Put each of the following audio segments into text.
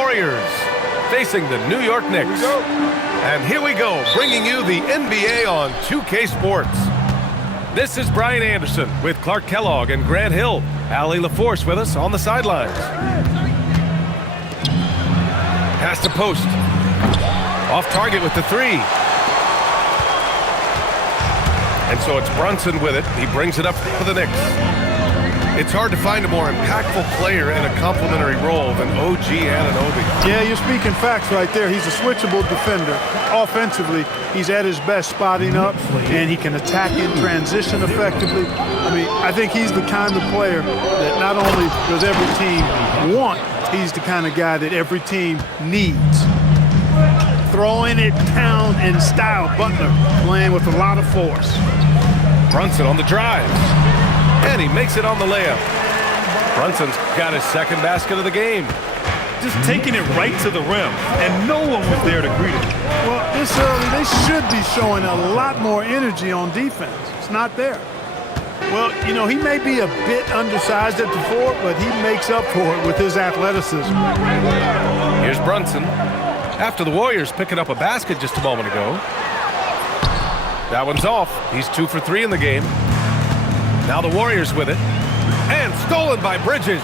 Warriors facing the New York Knicks. And here we go, bringing you the NBA on 2K Sports. This is Brian Anderson with Clark Kellogg and Grant Hill. Allie LaForce with us on the sidelines. Pass to post. Off target with the three. And so it's Brunson with it. He brings it up for the Knicks. It's hard to find a more impactful player in a complementary role than OG Anunoby. Yeah, you're speaking facts right there. He's a switchable defender. Offensively, he's at his best spotting up, and he can attack in transition effectively. I mean, I think he's the kind of player that not only does every team want, he's the kind of guy that every team needs. Throwing it down in style. Butler playing with a lot of force. Brunson on the drive. And he makes it on the layup. Brunson's got his second basket of the game. Just taking it right to the rim, and no one was there to greet him. Well, this early, they should be showing a lot more energy on defense. It's not there. Well, you know, he may be a bit undersized at the four, but he makes up for it with his athleticism. Here's Brunson. After the Warriors picking up a basket just a moment ago. That one's off. He's 2 for 3 in the game. Now the Warriors with it. And stolen by Bridges.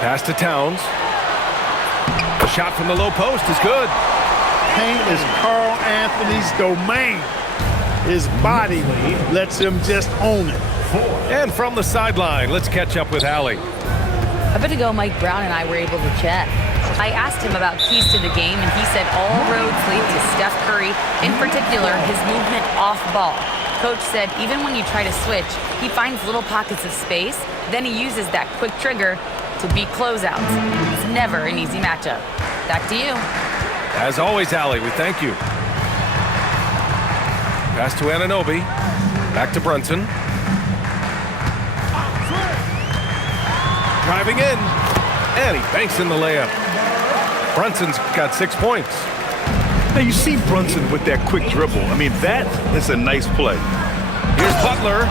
Pass to Towns. The shot from the low post is good. Paint is Carl Anthony's domain. His body lets him just own it. And from the sideline, let's catch up with Allie. A bit ago, Mike Brown and I were able to chat. I asked him about keys to the game, and he said all roads lead to Steph Curry, in particular, his movement off ball. Coach said even when you try to switch, he finds little pockets of space, then he uses that quick trigger to beat closeouts. It's never an easy matchup. Back to you. As always, Allie, we thank you. Pass to Anunoby. Back to Brunson. Driving in. And he banks in the layup. Brunson's got 6 points. Now, you see Brunson with that quick dribble. I mean, that is a nice play. Here's Butler.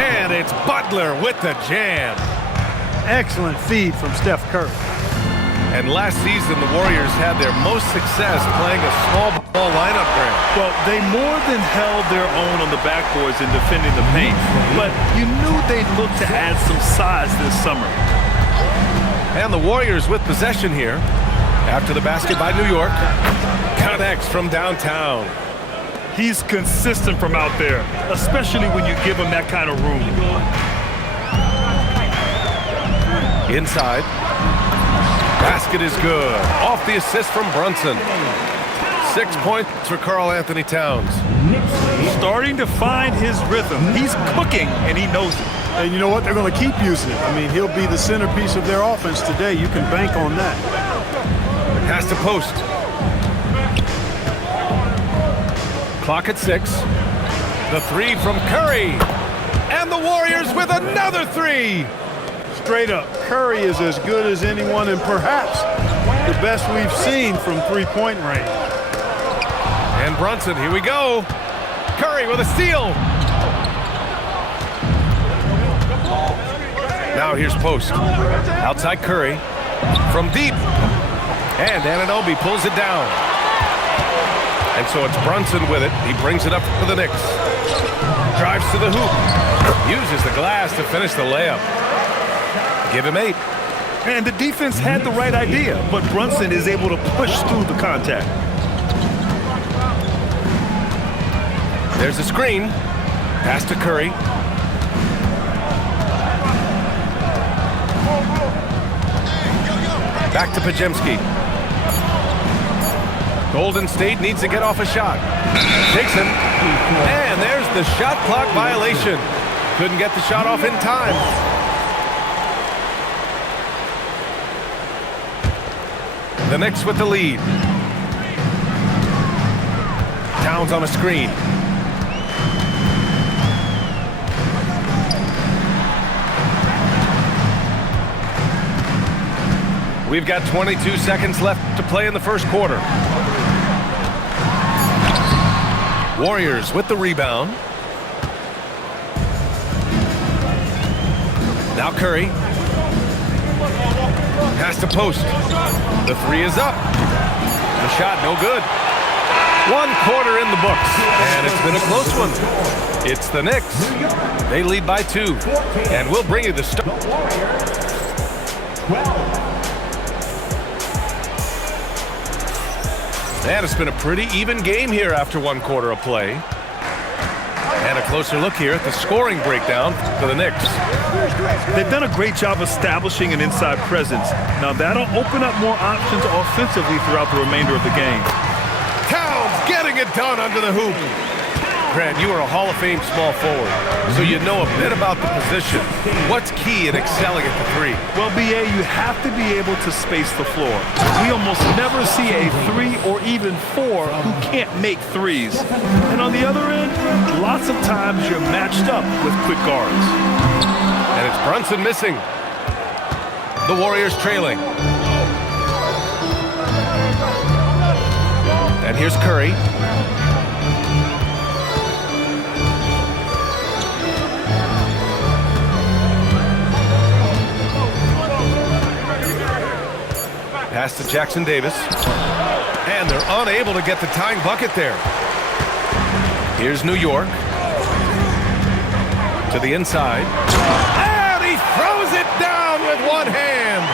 And it's Butler with the jam. Excellent feed from Steph Curry. And last season, the Warriors had their most success playing a small ball lineup brand. Well, they more than held their own on the backboards in defending the paint. But you knew they'd look to add some size this summer. And the Warriors with possession here. After the basket by New York. Connects from downtown. He's consistent from out there, especially when you give him that kind of room. Inside. Basket is good. Off the assist from Brunson. 6 points for Karl Anthony Towns. Starting to find his rhythm. He's cooking, and he knows it. And you know what? They're going to keep using it. I mean, he'll be the centerpiece of their offense today. You can bank on that. Pass to post. Clock at 6. The three from Curry. And the Warriors with another three. Straight up, Curry is as good as anyone and perhaps the best we've seen from three-point range. And Brunson, here we go. Curry with a steal. Now here's post. Outside Curry. From deep. And Anunoby pulls it down. And so it's Brunson with it. He brings it up for the Knicks. Drives to the hoop. Uses the glass to finish the layup. Give him 8. And the defense had the right idea, but Brunson is able to push through the contact. There's a screen. Pass to Curry. Back to Podziemski. Golden State needs to get off a shot. Takes him. And there's the shot clock violation. Couldn't get the shot off in time. The Knicks with the lead. Towns on a screen. We've got 22 seconds left to play in the first quarter. Warriors with the rebound. Now Curry. Pass to post. The three is up. The shot no good. 1 quarter in the books, and it's been a close one. It's the Knicks. They lead by 2, and we'll bring you the start. And it's been a pretty even game here after 1 quarter of play. And a closer look here at the scoring breakdown for the Knicks. They've done a great job establishing an inside presence. Now that'll open up more options offensively throughout the remainder of the game. Towns getting it done under the hoop. Grant, you are a Hall of Fame small forward, so you know a bit about the position. What's key in excelling at the three? Well, BA, you have to be able to space the floor. We almost never see a 3 or even 4 who can't make threes. And on the other end, lots of times you're matched up with quick guards. And it's Brunson missing. The Warriors trailing. And here's Curry. Pass to Jackson Davis. And they're unable to get the tying bucket there. Here's New York. To the inside. And he throws it down with one hand.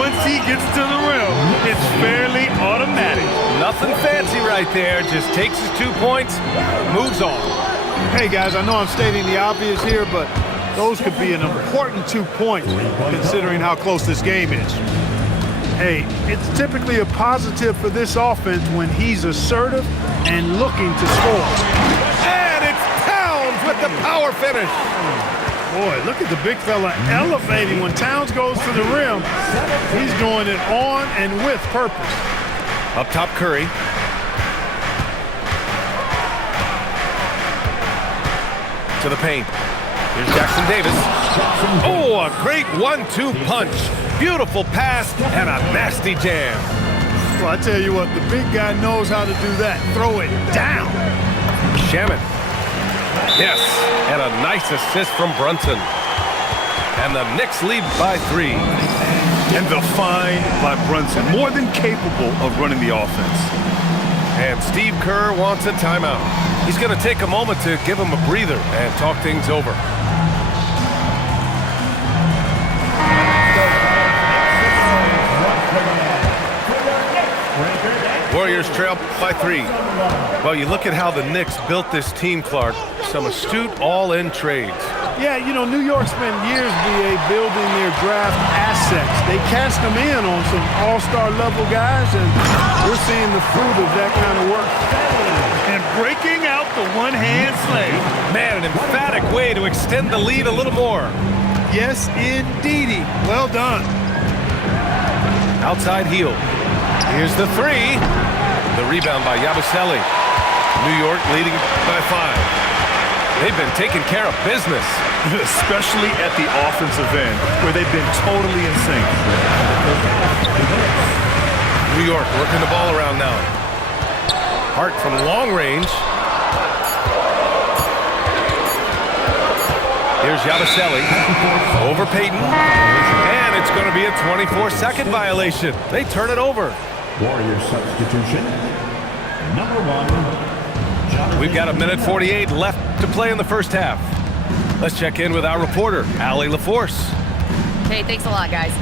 Once he gets to the rim, it's fairly automatic. Nothing fancy right there. Just takes his 2 points, moves on. Hey, guys, I know I'm stating the obvious here, but those could be an important 2 points considering how close this game is. Hey, it's typically a positive for this offense when he's assertive and looking to score. And it's Towns with the power finish. Boy, look at the big fella elevating. When Towns goes to the rim, he's doing it on and with purpose. Up top, Curry. To the paint. Here's Jackson Davis. Oh, a great 1-2 punch. Beautiful pass and a nasty jam. Well, I tell you what, the big guy knows how to do that. Throw it down. Shaman. Yes, and a nice assist from Brunson. And the Knicks lead by 3. And the find by Brunson, more than capable of running the offense. And Steve Kerr wants a timeout. He's going to take a moment to give him a breather and talk things over. Warriors trail by 3. Well, you look at how the Knicks built this team, Clark. Some astute all-in trades. Yeah, you know, New York spent years, BA, building their draft assets. They cashed them in on some all-star level guys, and we're seeing the fruit of that kind of work. And breaking out the one-hand slam. Man, an emphatic way to extend the lead a little more. Yes, indeedy. Well done. Outside heel. Here's the 3. The rebound by Yabusele. New York leading by 5. They've been taking care of business. Especially at the offensive end, where they've been totally in sync. New York working the ball around now. Hart from long range. Here's Yabusele. Over Payton. And it's going to be a 24-second violation. They turn it over. Warrior substitution. Number 1. We've got 1:48 left to play in the first half. Let's check in with our reporter, Allie LaForce. Hey, thanks a lot, guys.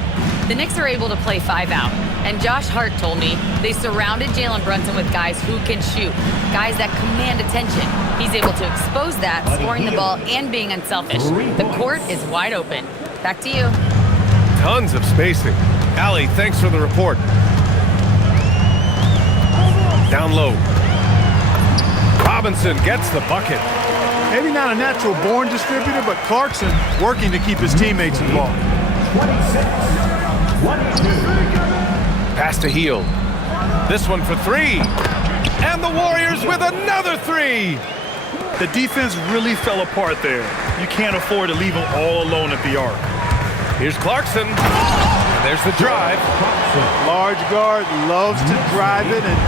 The Knicks are able to play 5 out, and Josh Hart told me they surrounded Jalen Brunson with guys who can shoot, guys that command attention. He's able to expose that, scoring the ball and being unselfish. The court is wide open. Back to you. Tons of spacing. Allie, thanks for the report. Down low. Robinson gets the bucket. Maybe not a natural born distributor, but Clarkson working to keep his teammates involved. 26. 22. Pass to Heel. This one for 3. And the Warriors with another 3. The defense really fell apart there. You can't afford to leave them all alone at the arc. Here's Clarkson. And there's the drive. Large guard loves to drive it, and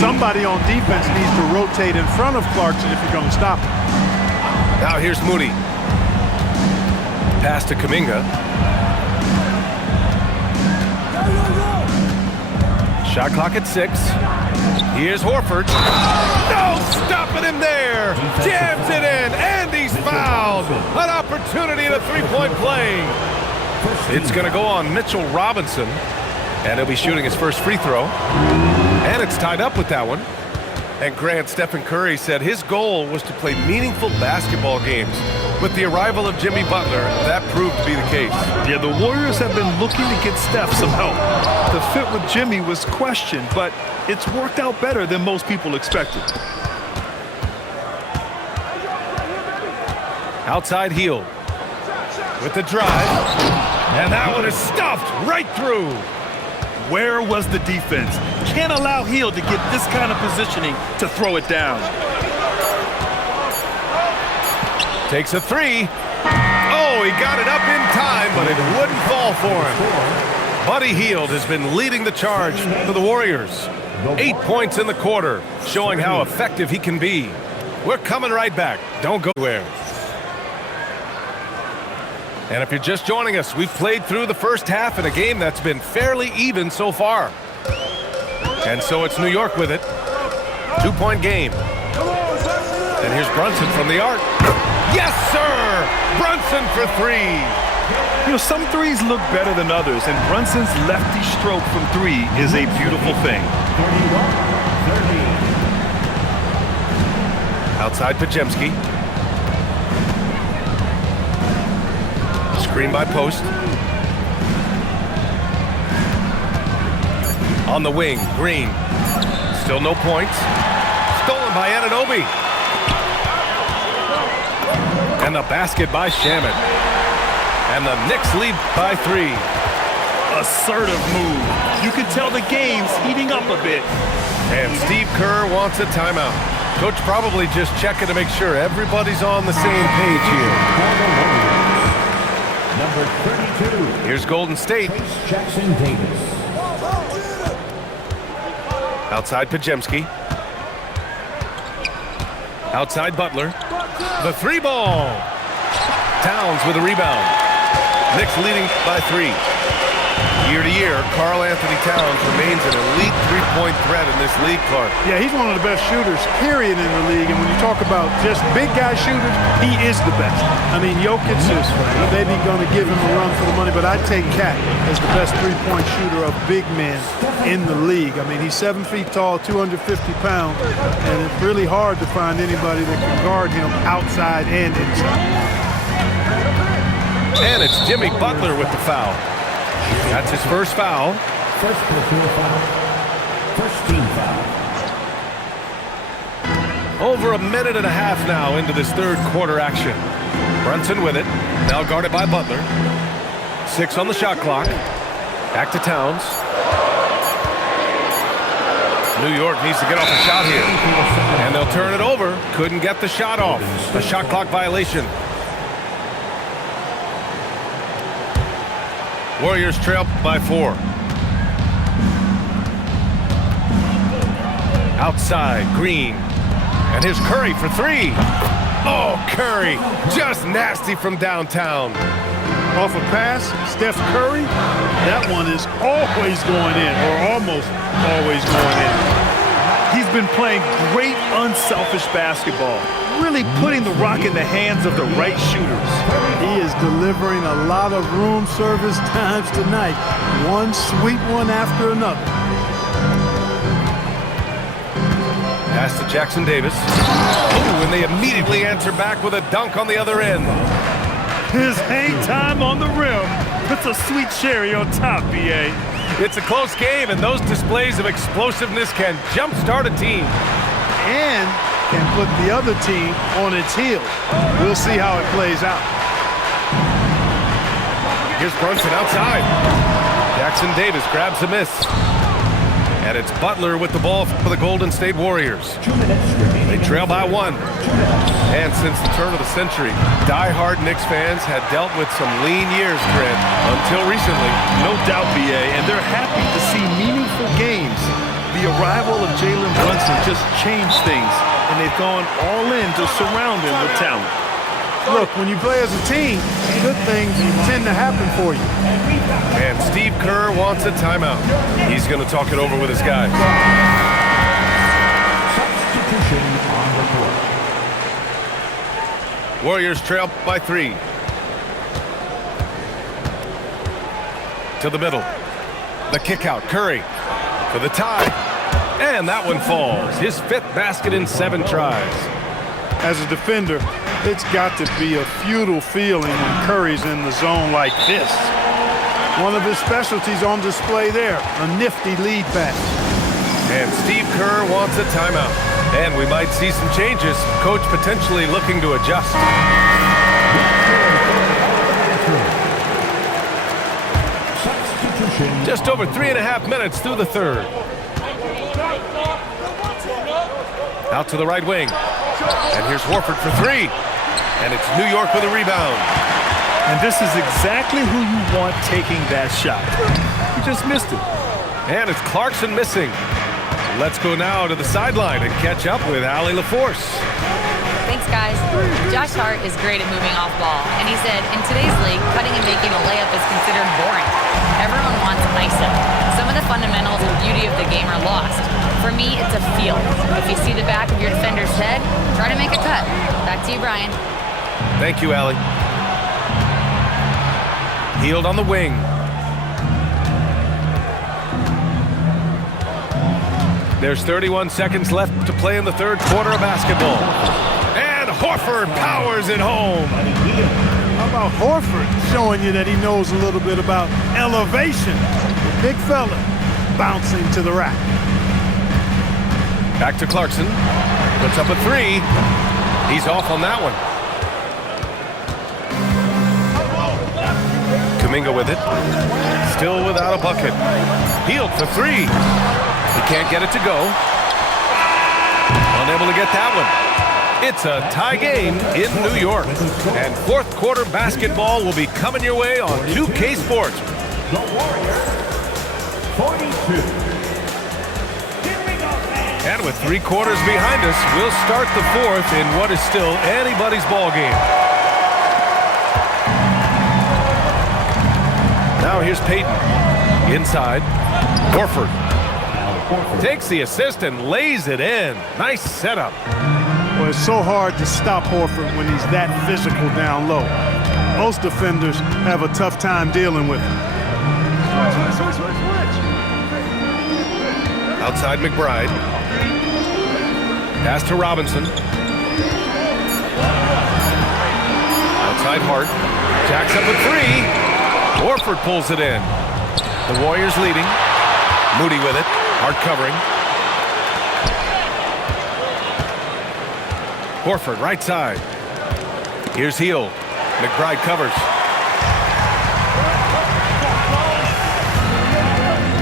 somebody on defense needs to rotate in front of Clarkson if you're going to stop him. Now here's Moody. Pass to Kuminga. Shot clock at 6. Here's Horford. No stopping him there. Jams it in, and he's fouled. An opportunity in a three-point play. It's going to go on Mitchell Robinson, and he'll be shooting his first free throw. And it's tied up with that one. And Grant, Stephen Curry said his goal was to play meaningful basketball games. With the arrival of Jimmy Butler, that proved to be the case. Yeah, the Warriors have been looking to get Steph some help. The fit with Jimmy was questioned, but it's worked out better than most people expected. Outside Hield with the drive, and that one is stuffed right through. Where was the defense? Can't allow Hield to get this kind of positioning to throw it down. Takes a 3. Oh, he got it up in time, but it wouldn't fall for him. Buddy Hield has been leading the charge for the Warriors. 8 points in the quarter, showing how effective he can be. We're coming right back. Don't go anywhere. And if you're just joining us, we've played through the first half in a game that's been fairly even so far. And so it's New York with it. 2-point game. And here's Brunson from the arc. Yes, sir! Brunson for 3. You know, some threes look better than others, and Brunson's lefty stroke from 3 is a beautiful thing. 31-30. Outside Podziemski. Screen by Post. On the wing, Green. Still no points. Stolen by Anunoby. And the basket by Shaman. And the Knicks lead by 3. Assertive move. You can tell the game's heating up a bit. And Steve Kerr wants a timeout. Coach probably just checking to make sure everybody's on the same page here. Number 32. Here's Golden State. Jackson Davis. Outside Podziemski. Outside Butler. The 3-ball. Towns with a rebound. Knicks leading by 3. Year to year, Karl Anthony Towns remains an elite three-point threat in this league, Clark. Yeah, he's one of the best shooters, period, in the league. And when you talk about just big guy shooters, he is the best. I mean, Jokic is maybe going to give him a run for the money, but I'd take Cat as the best three-point shooter of big men in the league. I mean, he's 7 feet tall, 250 pounds, and it's really hard to find anybody that can guard him outside and inside. And it's Jimmy Butler with the foul. That's his first foul. First personal foul. First team foul. Over a minute and a half now into this third quarter action. Brunson with it. Now guarded by Butler. 6 on the shot clock. Back to Towns. New York needs to get off a shot here. And they'll turn it over. Couldn't get the shot off. A shot clock violation. Warriors trail by 4. Outside, Green. And here's Curry for 3. Oh, Curry, just nasty from downtown. Off a pass, Steph Curry, that one is always going in, or almost always going in. He's been playing great unselfish basketball, really putting the rock in the hands of the right shooters. He is delivering a lot of room service times tonight. One sweet one after another. Pass to Jackson Davis. Oh, and they immediately answer back with a dunk on the other end. His hang time on the rim puts a sweet cherry on top, B.A. It's a close game, and those displays of explosiveness can jumpstart a team. And can put the other team on its heels. We'll see how it plays out. Here's Brunson outside. Jackson Davis grabs a miss. And it's Butler with the ball for the Golden State Warriors. 2 minutes remaining. They trail by 1. And since the turn of the century, die-hard Knicks fans had dealt with some lean years, Grant, until recently. No doubt, B.A., and they're happy to see meaningful games. The arrival of Jalen Brunson just changed things, and they've gone all in to surround him with talent. look, when you play as a team, good things tend to happen for you. And Steve Kerr wants a timeout. He's going to talk it over with his guys. Substitution on the court. Warriors trail by 3. To the middle. The kick out. Curry for the tie. And that one falls. His 5th basket in 7 tries. As a defender, it's got to be a futile feeling when Curry's in the zone like this. One of his specialties on display there, a nifty lead pass. And Steve Kerr wants a timeout. And we might see some changes. Coach potentially looking to adjust. Substitution. Just over 3.5 minutes through the 3rd. Out to the right wing. And here's Horford for 3. And it's New York with a rebound. And this is exactly who you want taking that shot. He just missed it. And it's Clarkson missing. Let's go now to the sideline and catch up with Allie LaForce. Thanks, guys. Josh Hart is great at moving off ball, and he said, in today's league, cutting and making a layup is considered boring. Everyone wants ISO. Some of the fundamentals and beauty of the game are lost. For me, it's a feel. If you see the back of your defender's head, try to make a cut. Back to you, Brian. Thank you, Allie. Hield on the wing. There's 31 seconds left to play in the 3rd quarter of basketball. And Horford powers it home. How about Horford showing you that he knows a little bit about elevation? Big fella bouncing to the rack. Back to Clarkson. Puts up a 3. He's off on that one. Kuminga with it. Still without a bucket. Hield for 3. He can't get it to go. Unable to get that one. It's a tie game in New York. And 4th quarter basketball will be coming your way on 2K Sports. The Warriors. 42. And with 3 quarters behind us, we'll start the 4th in what is still anybody's ball game. Now here's Payton. Inside. Horford. Takes the assist and lays it in. Nice setup. Well, it's so hard to stop Horford when he's that physical down low. Most defenders have a tough time dealing with him. Outside McBride. Pass to Robinson. Outside Hart. Jacks up a 3. Horford pulls it in. The Warriors leading. Moody with it. Hart covering. Horford right side. Here's Hield. McBride covers.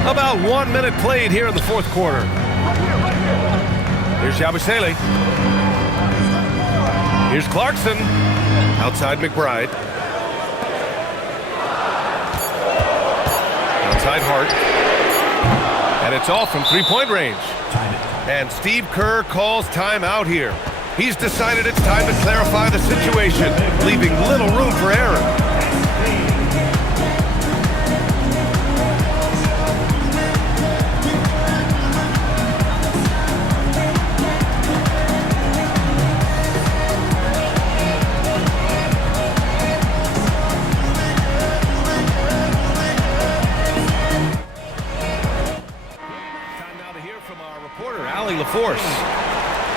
About 1 minute played here in the 4th quarter. Here's Yabusele. Here's Clarkson. Outside McBride. Outside Hart. And it's off from 3-point range. And Steve Kerr calls timeout here. He's decided it's time to clarify the situation, leaving little room for error. Time now to hear from our reporter, Allie LaForce.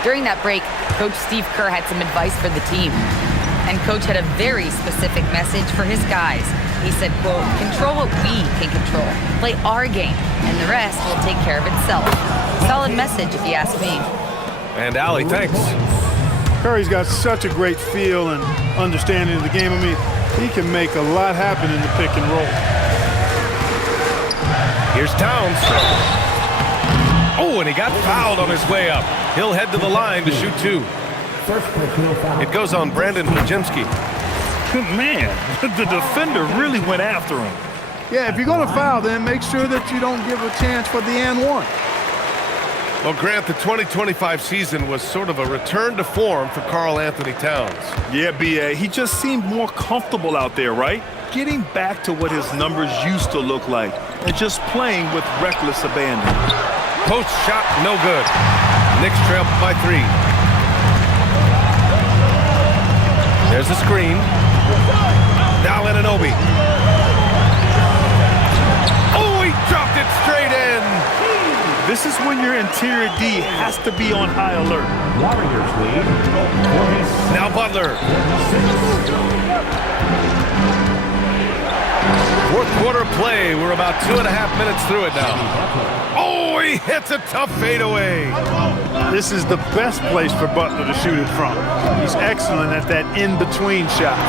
During that break, Coach Steve Kerr had some advice for the team. And Coach had a very specific message for his guys. He said, quote, control what we can control. Play our game, and the rest will take care of itself. Solid message, if you ask me. And Allie, thanks. Curry's got such a great feel and understanding of the game. I mean, he can make a lot happen in the pick and roll. Here's Towns. Oh, and he got fouled on his way up. He'll head to the line to shoot 2. First personal foul. It goes on Brandon Pajemski. Man, the defender really went after him. Yeah, if you're going to foul, then make sure that you don't give a chance for the and one. Well, Grant, the 2025 season was sort of a return to form for Karl Anthony Towns. Yeah, B.A., he just seemed more comfortable out there, right? Getting back to what his numbers used to look like and just playing with reckless abandon. Post shot, no good. Knicks trail by 3. There's the screen. Now Anunoby. Oh, he dropped it straight in. This is when your interior D has to be on high alert. Warriors lead. Now Butler. Fourth quarter play. We're about 2.5 minutes through it now. Oh, he hits a tough fadeaway. This is the best place for Butler to shoot it from. He's excellent at that in-between shot.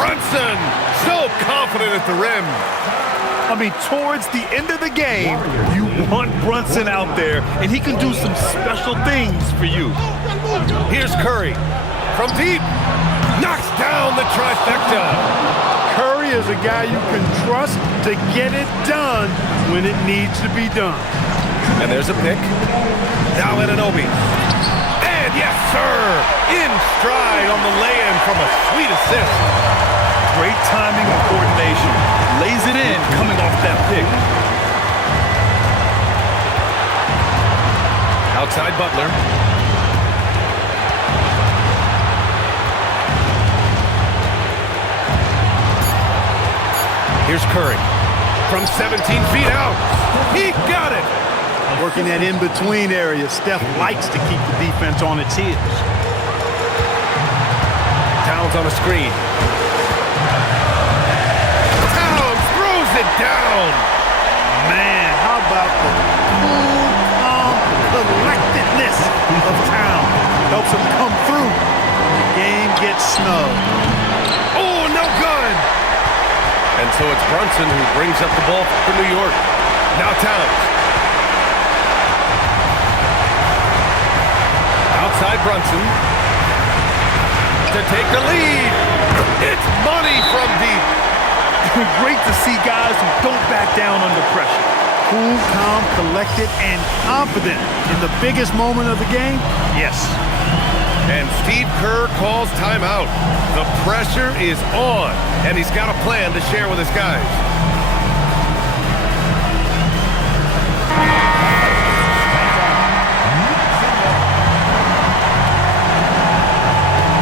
Brunson, so confident at the rim. I mean, towards the end of the game, you want Brunson out there, and he can do some special things for you. Here's Curry. From deep. Knocks down the trifecta. Curry is a guy you can trust to get it done when it needs to be done. And there's a pick. Now Anunoby. And yes, sir, in stride on the lay-in from a sweet assist. Great timing and coordination. Lays it in coming off that pick. Outside Butler. Here's Curry. From 17 feet out. He got it. Working that in-between area, Steph likes to keep the defense on its heels. Towns on a screen. Towns throws it down. Man, how about the cool, calm collectedness of Towns? Helps him come through. The game gets snug. Oh, no good. And so it's Brunson who brings up the ball for New York. Now Towns. Outside Brunson to take the lead. It's money from deep. Great to see guys who don't back down under pressure. Cool, calm, collected, and confident in the biggest moment of the game? Yes. And Steve Kerr calls timeout. The pressure is on, and he's got a plan to share with his guys.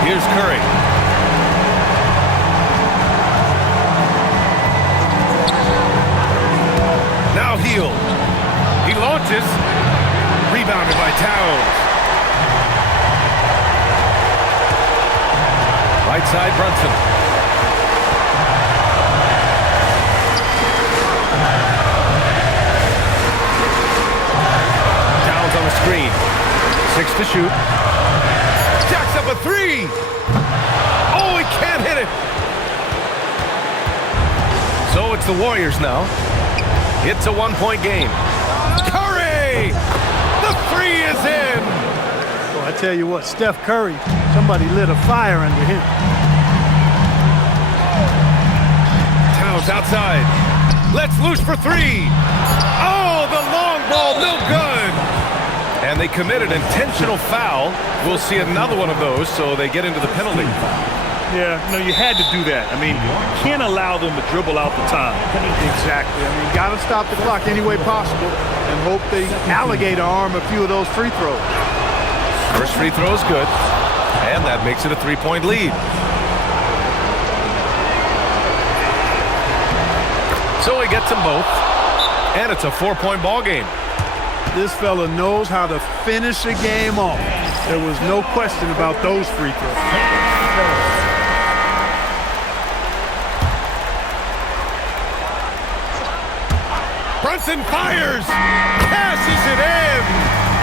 Here's Curry. Now Hield. He launches. Rebounded by Towns. Right side, Brunson. Towns on the screen. 6 to shoot. Jacks up a 3. Oh, he can't hit it. So it's the Warriors now. It's a 1-point game. Curry! The 3 is in. Well, I tell you what, Steph Curry, somebody lit a fire under him. Towns outside. Let's loose for 3. Oh, the long ball, no good. And they committed intentional foul. We'll see another one of those, so they get into the penalty. Yeah, no, you had to do that. I mean, you can't allow them to dribble out the time. Exactly. I mean, got to stop the clock any way possible and hope they alligator arm a few of those free throws. First free throw is good, and that makes it a 3-point lead. So he gets them both, and it's a 4-point ball game. This fella knows how to finish a game off. There was no question about those free throws. Brunson fires, cashes it in.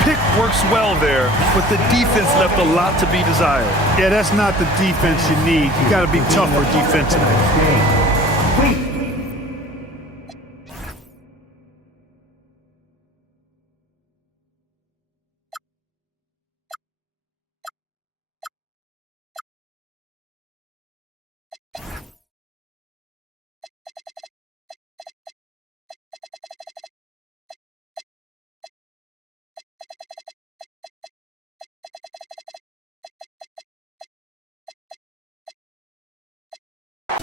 Pick works well there, but the defense left a lot to be desired. Yeah, that's not the defense you need. You got to be tougher defensively. Game.